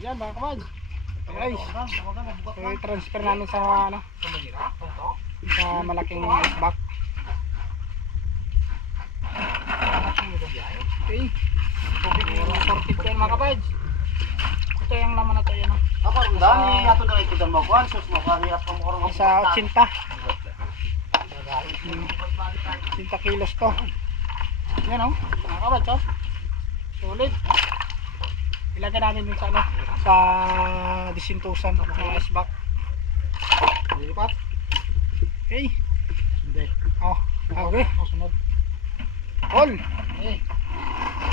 Yan mga kamad. Guys, i-transfer namin sa ano, sa malaking isbak. Okay. 40 mga kapad. Ito yung laman na ito yan. Ako, dami ato na ito damo kuan sus mo kahirap pa mo karon Sa 80. 80 kilos to. Yan oh, mga kapad, oh. Solid. Ilagay namin dun sa ano, sa disintusan ng isbak. Lipat. Okay. Hindi. Oh, okay. Sunod. All.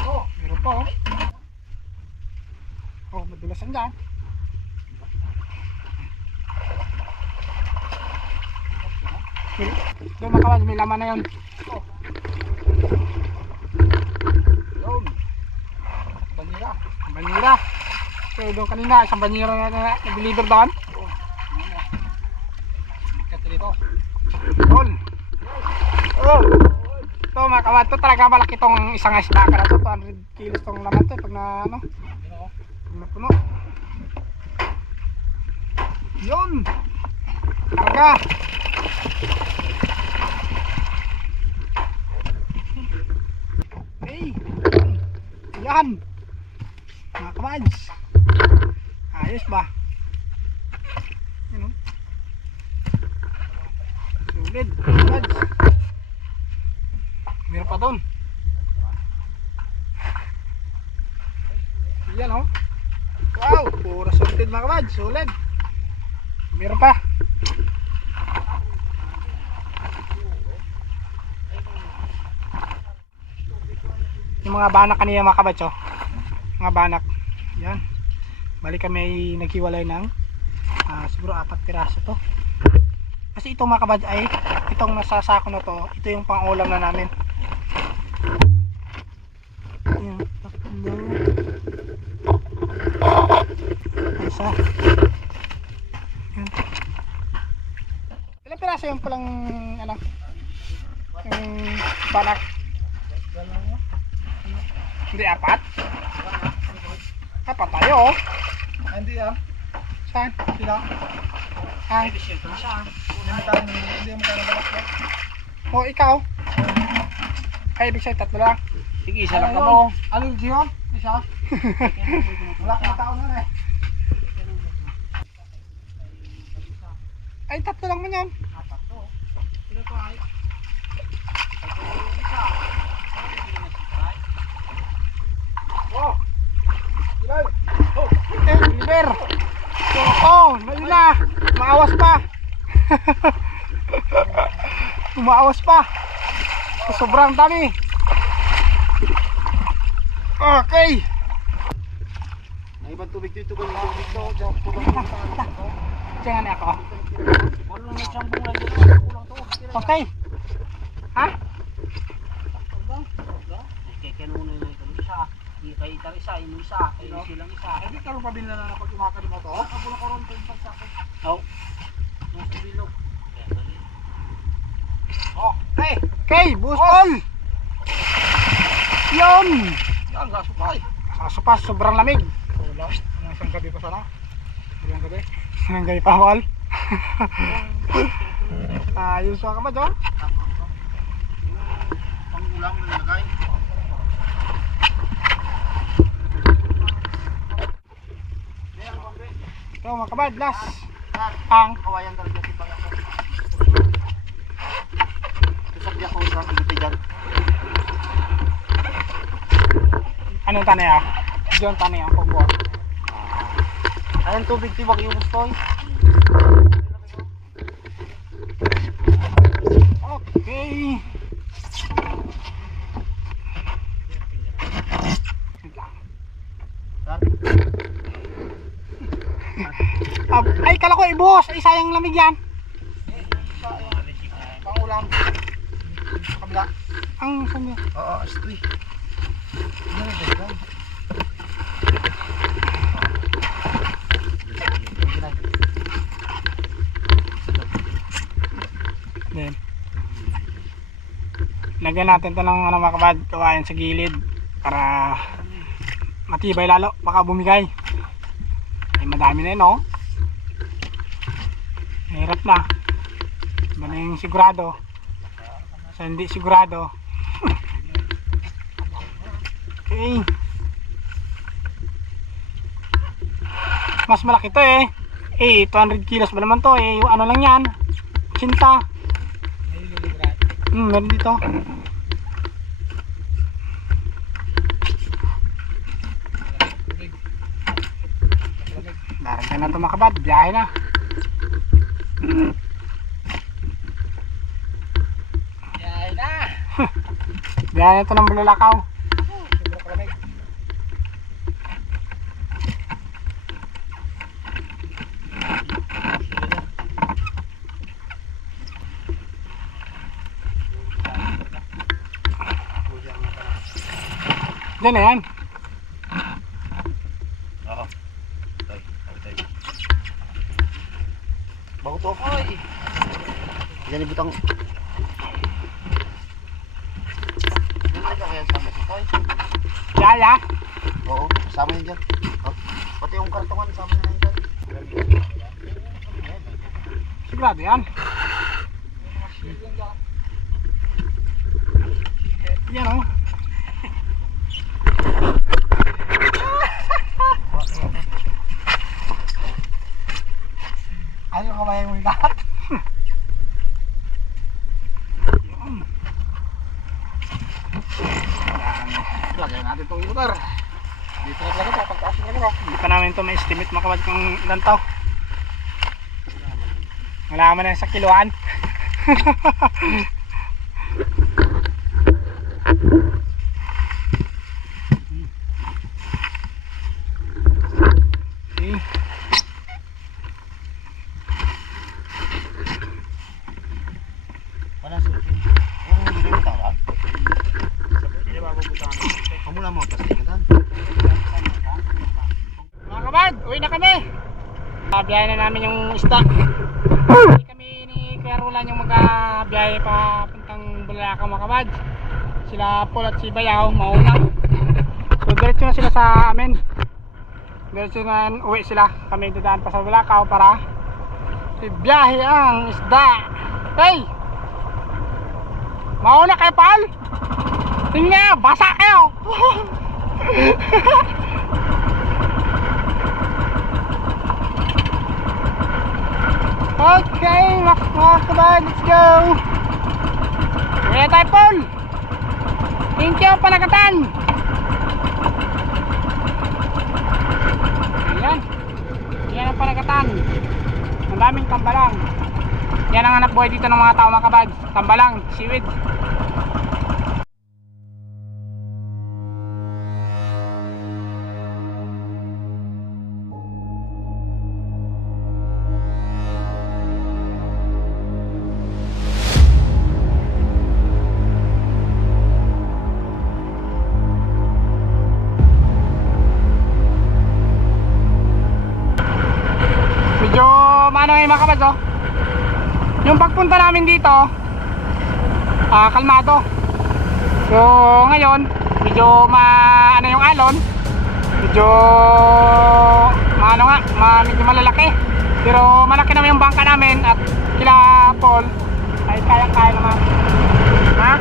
Oh, meron pa oh. Oh, madulasan dyan. Doon makawad, may laman na yun. Oh. Yun. Banira. Banira. So doon kanina, isang banira na nag-deliver doon. Oh. Kat dito. Yun. Oh. Ito mga kawad, ito talaga malaki itong isang isda ka na ito. 200 kilos itong laman ito pag na ano. Pag napuno. Yun. Karga. Hey. Yan. Mga kawads. Ayos ba? Yan o. Sulit. Kawads. Meron pa doon. Yan o. Wow. Pura sulit mga kawads. Sulit. Meron pa. Yung mga banak kanina mga kabads, oh. Mga banak. Yan. Bali kami naghiwalay ng siguro 4 piraso to. Kasi ito mga kabads ay itong nasa sako na to, ito yung pang-ulam na namin. Yan. Isa. Yan. Ilang piraso yung palang ano? Yung banak? Hindi 4? 4 tayo oh. Hindi ah. Saan? Sila. Ay, Hindi mo tayo balak. oh ikaw? Ay, ibig sa'yo 3 lang. Sige, isa lang kamo. Allergy yun? Isa? Wala kang tao na eh. Ay, 3 lang man yan. Oh! Ilan? Oh! Deliver! Oh! Ngayon na! Maawas pa! Umaawas pa! Sobrang dami! Okay! Ay ibang tubig dito kung tubig to, diyan tubig. Diyan nga ako. Ano lang sambung lang dito, kulang to. Okay! Ha? Kaya kanuna na ito isa. Di kay itar isa, ino isa, kay silang isa. Hindi ka rin pabili na pag umaka mo to? Ako na karon tong pagsako. Oh. Yung bilog. Oh, hey! Okay, boost all! Yun! Yan, gasupay. Sasupas, sobrang lamig. Wala, isang gabi pa sana. Isang gabi. Isang gabi pa, wal. Ayos ka ba, John? Pangulang na nilagay. Ito mga kabad, last. Ang Kawayan talaga si Bang ako. Kasabya ko sa itigan. anong tanay ah? John tanay ang pagbuhat. Ayun tubig tiwag yung gusto. Okay. Ay, kala ko ibuhos. Ay, sayang lamig yan. Pangulam. Kabla. Ang sabi. Oo, astoy. Then, lagyan natin ito ng ano, mga kabad, kawayan sa gilid para matibay lalo, baka bumigay. madami na yun, no? Mahirap na. Iba na yung sigurado. Sa hindi sigurado. Okay. Mas malaki to eh. 200 kilos ba naman to eh. Ano lang yan? Sinta. Meron dito. Daragyan na ito mga kabad. Biyahe na. Biyahe na! Biyahe na ito ng Bulalakaw. Diyan na yan. Oo. Tay. Bago to. Oy! Yan ibutang. Hindi ka kaya sama si Toy. Yaya. Oo, sama yan dyan. Oh, pati yung kartongan sama na yan dyan. Sigurado yan. Yan o. Ayaw ka ba yung lahat? Lagay natin itong motor. Dito na talaga ito, pagtaas na talaga. Hindi pa namin ito ma-estimate mga kabad kung ilan to. Malaman na sa kiluan. Okay. Wala sa akin. Hindi mo tawag. Kamu lang mga plastic na dan. Mga kabad, uwi na kami. Biyahe na namin yung isda. Hindi kami ni Kuya Roland yung magbiyahe pa puntang Bulalakaw mga kabad. Sila Paul at si Bayaw mauna. So diretso na sila sa amin. Diretso na uwi sila. Kami dadaan pa sa Bulalakaw para biyahe ang isda. Hey! Mauna kayo, Paul! Tingnan, basa kayo! Okay, mga kabad, let's go! Kaya tayo, Paul! Thank you, Panagatan! Ayan. Yan ang Panagatan. Ang daming tambalang. Yan ang hanap buhay dito ng mga tao, mga kabad. Tambalang, seaweed. Medyo maano ngayon mga kabad, oh. Yung pagpunta namin dito kalmado. So ngayon medyo maano yung alon. Medyo maano nga, medyo malalaki. Pero malaki naman yung bangka namin at kila Paul ay kaya-kaya naman. Ha?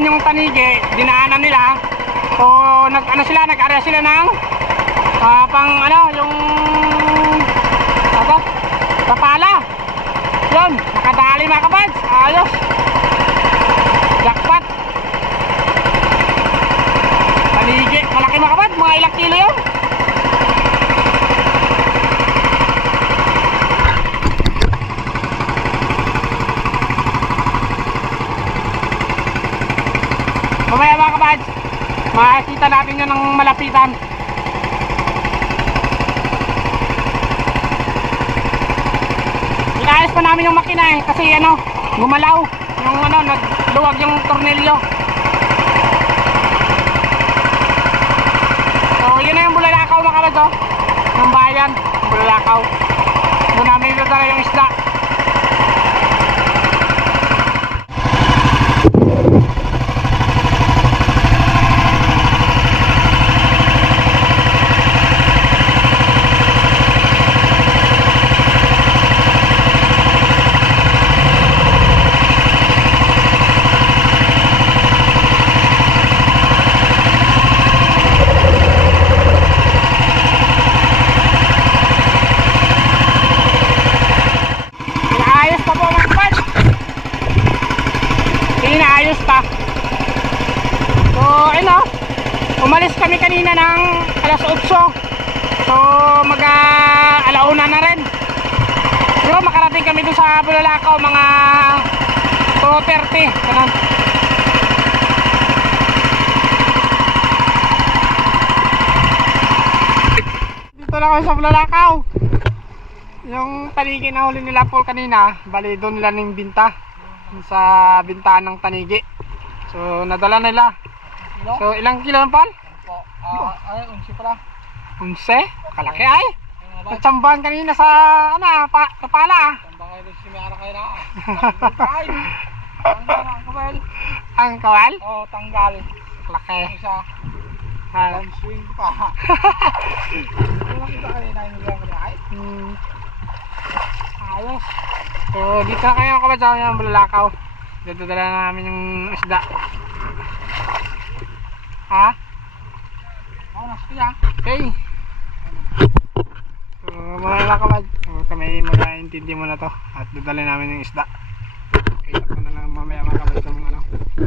doon yung tanigi, dinaanan nila. So nag-area sila ng pang yung papala. Yun, nakadali mga kabads. Ayos. Jackpot. Tanigi, malaki mga kabads, mga ilang kilo yun. Mamaya mga kabads, makikita natin yun ng malapitan. Inaayos pa namin yung makina kasi gumalaw yung nagluwag yung tornilyo. So yun na yung Bulalakaw mga kabads, yung bayan, Bulalakaw. Doon namin dala yung isda. Inaayos pa. So umalis kami kanina ng alas 8. So alauna na rin. Pero makarating kami dun sa Bulalakaw mga 2:30. Ganun. Dito na kami sa Bulalakaw. Yung tanigi na huli nila Paul kanina, bali doon nila ng binta sa bintaan ng tanigi. So nadala nila. So ilang kilo ng Paul? Ay, 11 pala. 11? Kalaki ay. Natsambahan kanina sa kapala. Tambang ay si Mara kayo na. Ang kawal. Ang kawal? Oh, tanggal. Kalaki. Isa. Swing pa. Ano kita kanina yung ay? Ayos. So dito na kayo kabads, yung Bulalakaw. Dito dala namin yung isda. Ha? Okay. So mga kabads, kami mag-intindi mo na to at dadali namin yung isda. Kita ko na lang mamaya mga kabads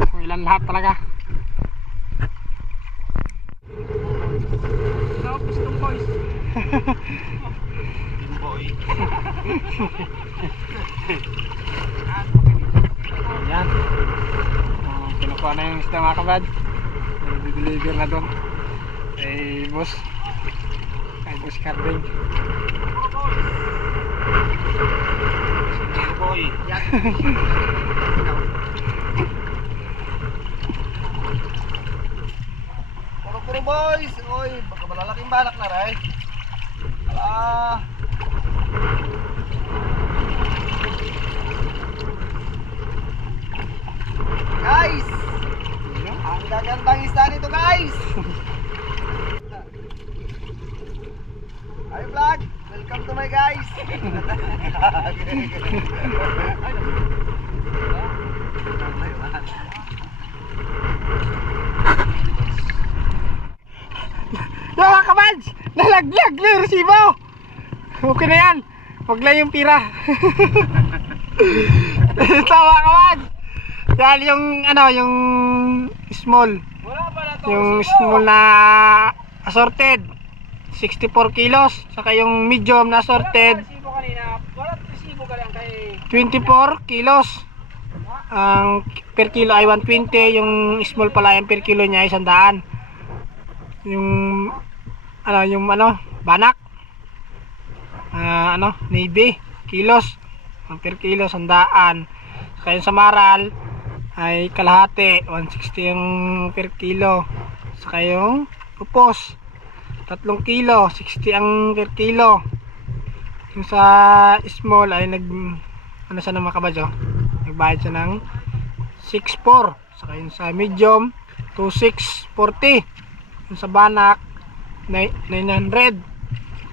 kung ilan lahat talaga. No, pistol boys. Boy. Ayan. Kinukuha na yung isda mga kabad. Deliver na doon. Kay boss. Kay boss Carding. Boy. Puro boys. Oy, baka malalaking balak na rin. Guys, ang gagandang isda nito guys. Hi vlog, welcome to my guys. Yung mga kabads, nalaglag na yung resibo. Okay na yan, wag lang yung pira. Ito mga kabads, yan yung small. Yung small na assorted 64 kilos, saka yung medium na assorted 24 kilos. Ang per kilo ay 120, yung small pala yung per kilo niya ay 100. Yung banak navy kilos, ang per kilo 100. Saka yung samaral ay kalahati 160 yung per kilo. Saka yung upos 3 kilo 60 ang per kilo. Yung sa small ay siya ng makabadyo, nagbayad siya ng 6.4. Saka yung sa medium 2.640. Yung sa banak 900.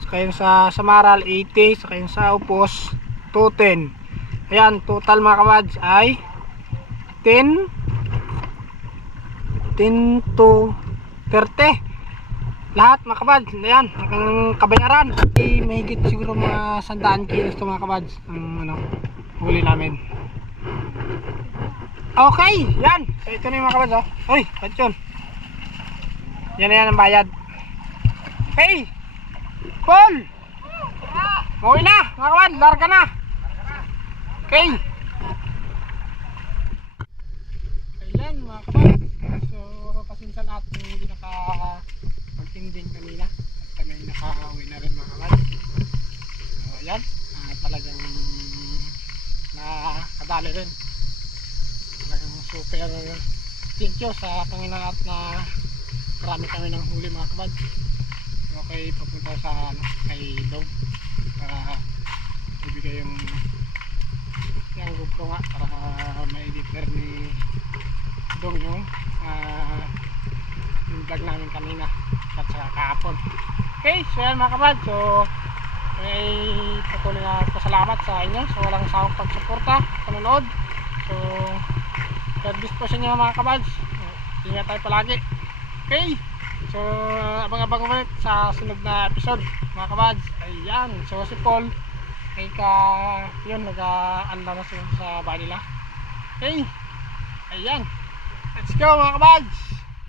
Saka yung sa samaral 80. Saka yung sa upos 210. Ayan, total mga kabads ay 10 10 to 30. Lahat mga kabads, ayan, ang kabayaran. Mahigit siguro mga 100 kilos to mga kabads ang ano, huli namin. Okay, yan. So ito na yung mga kabads, oh. Uy, ba't yun? Yan na yan ang bayad. Okay, Paul! Mauwi na, mga kabads, larga na. Okay. Ayan mga kabads. So, pasensya na at hindi magtinding kanina at kami nakauwi na rin mga kabads. So ayan, talagang nakadali rin. Talagang super thank you sa Panginoon at na marami kami ng huli mga kabads. So okay, papunta sa kay Dog para ibigay yung GoPro nga para ma-editor ni Dog yung vlog namin kanina at saka kahapon. Okay, so yan mga kabad. So may patuloy na pasalamat sa inyo sa walang sawang pagsuporta, panonood. So God bless po sa inyo mga kabad. Ingat tayo palagi. Okay, so abang-abang ulit sa sunod na episode mga kabad. Ayan, so si Paul ay yun, nag-aanda na sila sa bahay nila. Okay, ayan, let's go mga kabads.